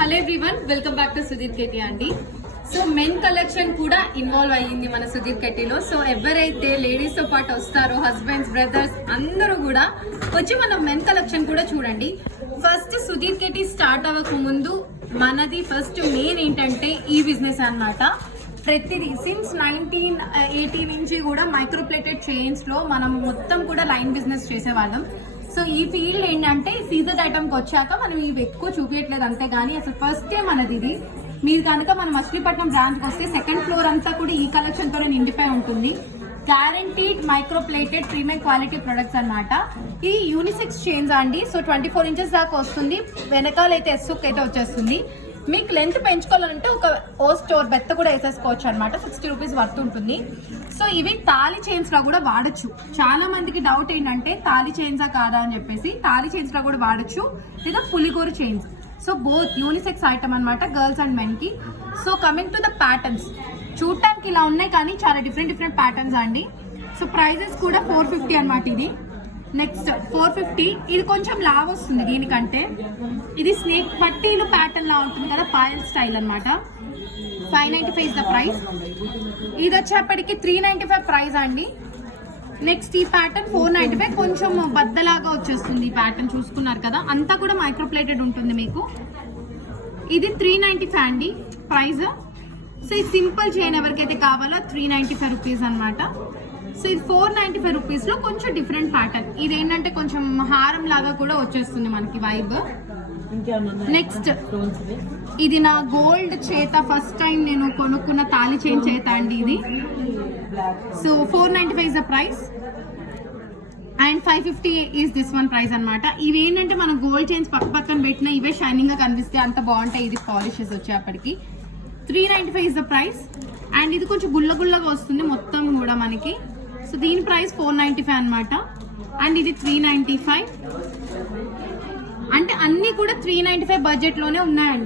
Hello everyone, welcome back to Sudheer KT అండి. So men collection కూడా involve అయ్యింది మన సుధీర్ కెటిలో. సో ఎవరైతే లేడీస్ తో పాటు వస్తారో, హస్బెండ్స్, బ్రదర్స్ అందరూ కూడా వచ్చి మనం మెన్ కలెక్షన్ కూడా చూడండి. ఫస్ట్ సుధీర్ కెటి స్టార్ట్ అవ్వక ముందు మనది ఫస్ట్ మెయిన్ ఏంటంటే ఈ బిజినెస్ అన్నమాట. ప్రతిదీ సిన్స్ 1980 నుంచి కూడా మైక్రోప్లేటెడ్ చైన్స్ లో మనం మొత్తం కూడా లైన్ బిజినెస్ చేసేవాళ్ళం. సో ఈ ఫీల్డ్ ఏంటంటే సీజన్ ఐటమ్కి వచ్చాక మనం ఇవి ఎక్కువ చూపించట్లేదు అంతే, కానీ అసలు ఫస్ట్ డే మనది ఇది. మీరు కనుక మన మచిలీపట్నం బ్రాంచ్కి వస్తే సెకండ్ ఫ్లోర్ అంతా కూడా ఈ కలెక్షన్ తోనే నిండిపోయి ఉంటుంది. Guaranteed microplated premium quality products అన్నమాట. ఈ యూనిసెక్స్ చైన్స్ అండి. సో 24 ఇంచెస్ దాకా వస్తుంది. వెనకాల అయితే ఎస్సుక్ అయితే వచ్చేస్తుంది. మీకు లెంత్ పెంచుకోవాలంటే ఒక స్టోర్ బెత్త కూడా వేసేసుకోవచ్చు అనమాట. 60 రూపీస్ వర్త్ ఉంటుంది. సో ఇవి తాళి చైన్స్ లా కూడా వాడచ్చు. చాలా మందికి డౌట్ ఏంటంటే తాళి చైన్సా కాదా అని చెప్పేసి. తాళి చైన్స్ లా కూడా వాడచ్చు, లేదా పులిగోరు chains. So both unisex item అనమాట, గర్ల్స్ అండ్ మెన్ కి. So coming to the patterns, చూడటానికి ఇలా ఉన్నాయి కానీ చాలా డిఫరెంట్ ప్యాటర్న్స్ అండి. సో ప్రైజెస్ కూడా 450 అనమాట. ఇది నెక్స్ట్ 450. ఇది కొంచెం లావ్ వస్తుంది దీనికంటే. ఇది స్నేక్ పట్టీలు ప్యాటర్న్ లా ఉంటుంది కదా, పాయల్ స్టైల్ అనమాట. 595 ఇస్ ద ప్రైస్. ఇది వచ్చేప్పటికి 395 ప్రైస్ అండి. నెక్స్ట్ ఈ ప్యాటర్న్ 495, కొంచెం బద్దలాగా వచ్చేస్తుంది. ఈ ప్యాటర్న్ చూసుకున్నారు కదా, అంతా కూడా మైక్రోప్లేటెడ్ ఉంటుంది మీకు. ఇది 395 అండి ప్రైస్. సో ఈ సింపుల్ చైన్ ఎవరికైతే కావాలో 395 రూపీస్ అనమాట. సో ఇది 495 రూపీస్ లో కొంచెం డిఫరెంట్ ప్యాటర్న్. ఇది ఏంటంటే కొంచెం హారం లాగా కూడా వచ్చేస్తుంది మనకి వైబ్. నెక్స్ట్ ఇది నా గోల్డ్ చేత ఫస్ట్ టైం నేను కొనుక్కున్న తాళి చైన్ చేత అండి ఇది. So 495 is the price and 550 is this one price అనమాట. ఇవి ఏంటంటే మనం గోల్డ్ చైన్స్ పక్కన పెట్టినా ఇవే షైనింగ్ గా కనిపిస్తే అంత బాగుంటాయి. ఇది పాలిషెస్ వచ్చేప్పటికి 395 ఇస్ ద ప్రైస్. అండ్ ఇది కొంచెం గుల్లగా వస్తుంది మొత్తం కూడా మనకి. సో దీని ప్రైస్ 495 అనమాట. అండ్ ఇది 395. అంటే అన్ని కూడా 395 బడ్జెట్ లోనే ఉన్నాయండి.